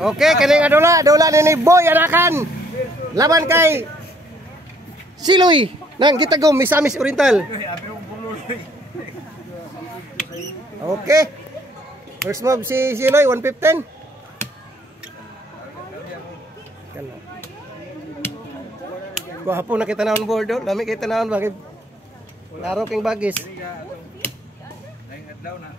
Okay, kani nga dula ni Boy Anakan. Laban kay Siloy ng Gitagom, Misamis Oriental. Okay. First move si Siloy 115. Kana. Kuha na kita naon board, lami kita naon bakit laro king bagis. Laing adlaw na.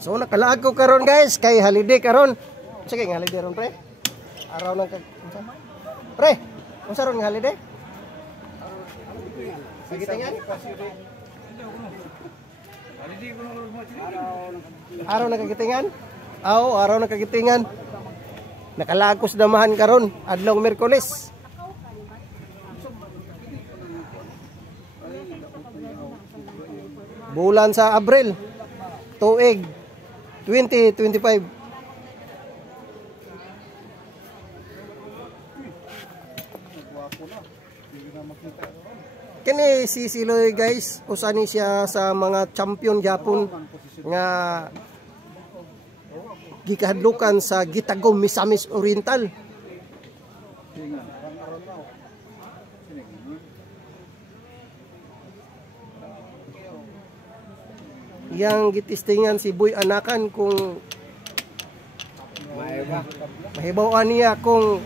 So nakalaag ko karon guys kay holiday karon. Sige ng holiday ron pre. Araw ng pre. Unsa ron ng holiday? Kagitingan? Araw ng kagitingan? Araw ng kagitingan. Nakalaag ko sa damahan karon adlaw Miyerkules. Bulan sa Abril. Tuig 2025. Kini si Siloy guys, usa ni siya sa mga champion Japon nga gikahadlukan sa Gitagom, Misamis Oriental. Yang gitistingan si Boy Anakan kung mahibawan niya kung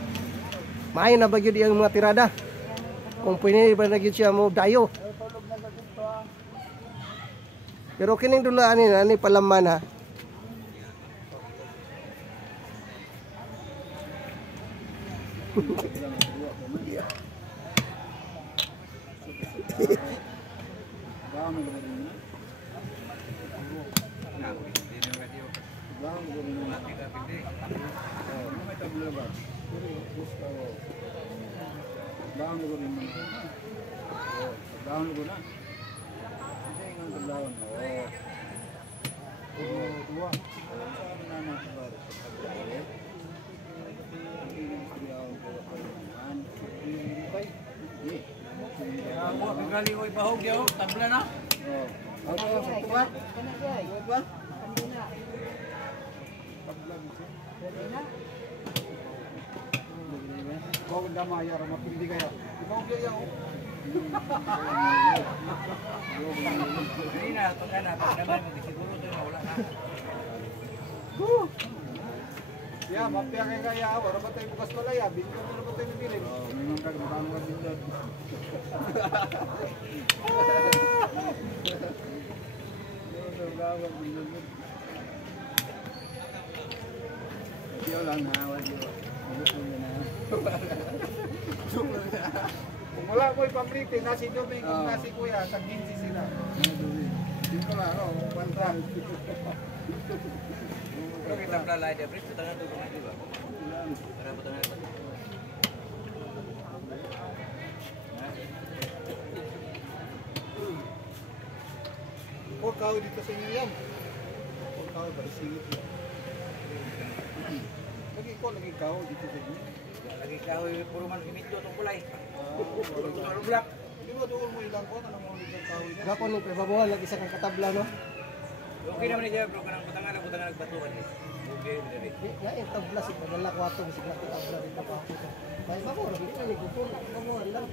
maay na ba gyud ang mga tirada, kung pwede ba na gyud siya mo dayo. Pero kining dulaan ni palaman ha. Kali ko ibahog yaw, tabla na. Kau damaya ra mapindi kaya. Ibahog yaw. Hindi na to kana pag naman mo siguro to wala na. Ya, mapya kaya wala ba tayo bukas malaya, binyo na ba tayo nabilin? Oh, mingon ka magkano ka bindod. Yo lang ha, wala. Kung wala ko ipabrite, nasi dobe, kung nasi kuya, sa 15 sila. Dito lang, no? 1 Kalau kita belalai dia beri setengah tu rumah juga. Berapa tengah itu? Kau kau dito sa inyo yan. Kau kau bersingit yan. Lagi kau dito sa inyo. Lagi kau puro man kimito tong kulay. Puro black. Di ba doon mo ilang ko anong mo dito kau ito? Gapon ni prebabuhan lagi sa kang katabla no. Okay naman niya bro kanang butangan nagbatuan ni. Okay dili. Ya yung tabla si padala kwato si tabla dito pa. Bay ba mo hindi na ni gugol mo lang.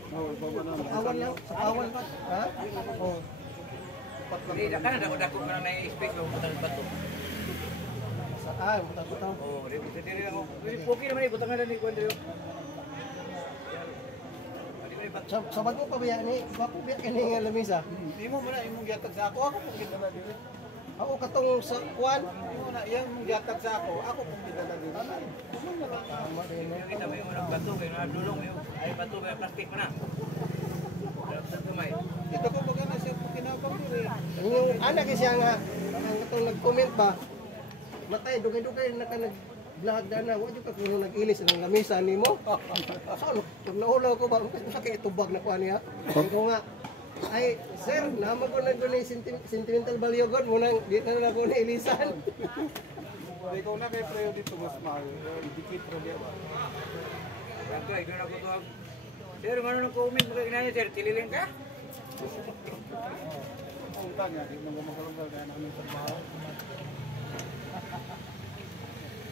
Awan lang, sa awan pa. Ha? Oh. Hindi na kana dako ka na space mo butang bato. Saan butang. Oh, dili ako. Okay naman ni butangan ni Kuan Rio. Sa bago pa ba ni? Bago biya kani nga lamisa. Imo man na imong gihatag sa ako pong gidala dili. Ako katong sa kuan. Imo na iyang mong gihatag sa ako pong gidala dili. Kita may unang bato kay na dulong yo. Ay bato kay plastic pa na. Ito ko baga na siya kinabang diri. Yung anak siya nga ang katong nag-comment ba. Matay dugay-dugay na ka nag-vlog na wa jud ka kuno nag-ilis ng lamisa nimo. Saan pag naulaw ko ba sa kay tubag na kuan niya. Iko nga ay, sir, naman ko na doon sentimental value god mo nang di na ko na ilisan. Ikaw na kay Preo dito mas mahal. Dikit Preo. Ako ay doon ako tuwag Sir, ano nang comment mo kay inaya, sir? Tililing ka? Ang utang niya, di mo magkalungkal kaya namin sa bahay.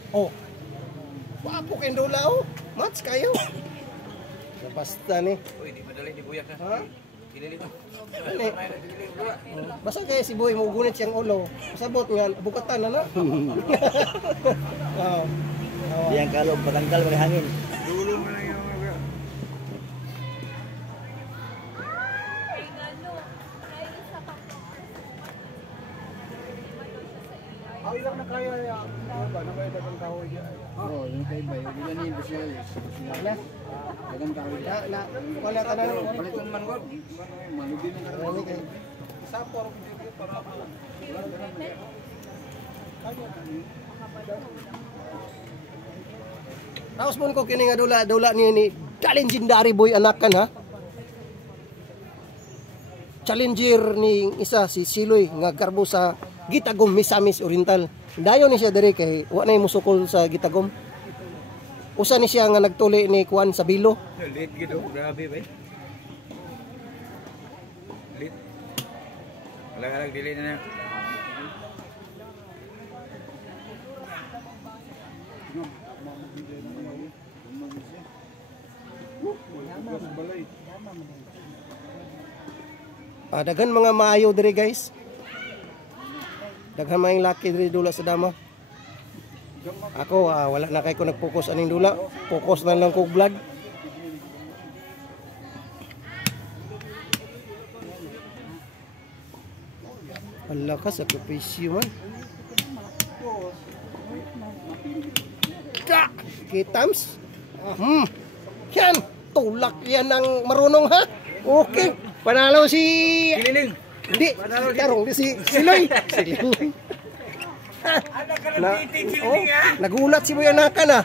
Oh. Wapo kayong dula oh. Match kayo. Basta ni. Uy, di madali, di buyak na. Ha? Tililing ka. Ano eh? Basta kaya si Boy magugunit siyang ulo. Sabot nga, bukatan na na. Oh. Oh. Yang kalau patanggal pakai hangin. Dulo mo lang yung mga. Ang ilang na kaya yan. Ano ba? Nakaya dagang kahoy niya. Oh, yung kay bay, bila ni specialist. Dagang kahoy. Na, wala ka na. Paliton man ko. Malubin na karon. Ano kay? Isa po rin dito para Tapos mo ko kini nga dula ni legendary boy anakan ha. Challenger ni isa si Siloy nga garbo sa Gitagom Misamis Oriental. Dayon ni siya diri kay wa na musukol sa Gitagom. Usa ni siya nga nagtuli ni Kuan sa Bilo. Late gitu, grabe ba? Late. Alang-alang dili na na. Daghan mga maayo diri guys. Daghan mayong laki diri dula sa dama. Ako wala na kay ko nag-focus aning dula. Focus na lang ko vlog. Wala ka sa kapisyo man. Ka! Kitams? Yan! Tulak yan ang marunong ha? Okay. Panalo si... Tililing. Hindi. Tarong si Siloy. Siloy. Anak ka ng titig, Oh, tililing ha. nagulat si Boy Anakan ah.